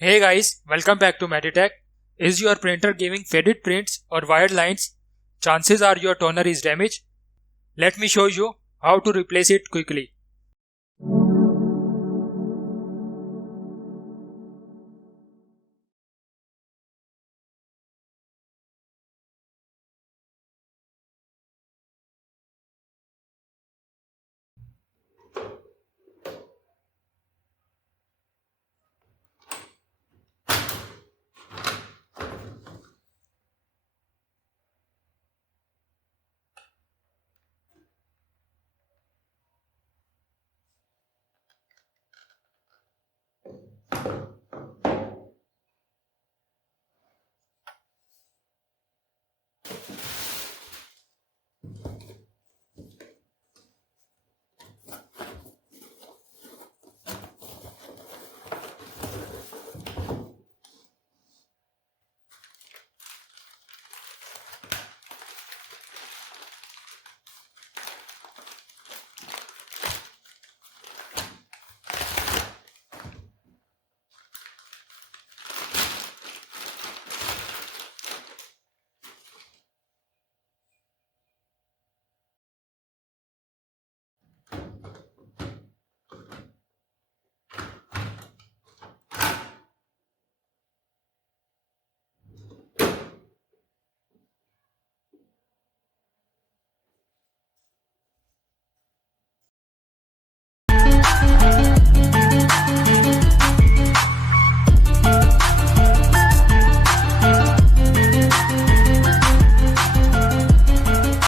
Hey guys, welcome back to Maddy Tech. Is your printer giving faded prints or wired lines? Chances are your toner is damaged. Let me show you how to replace it quickly.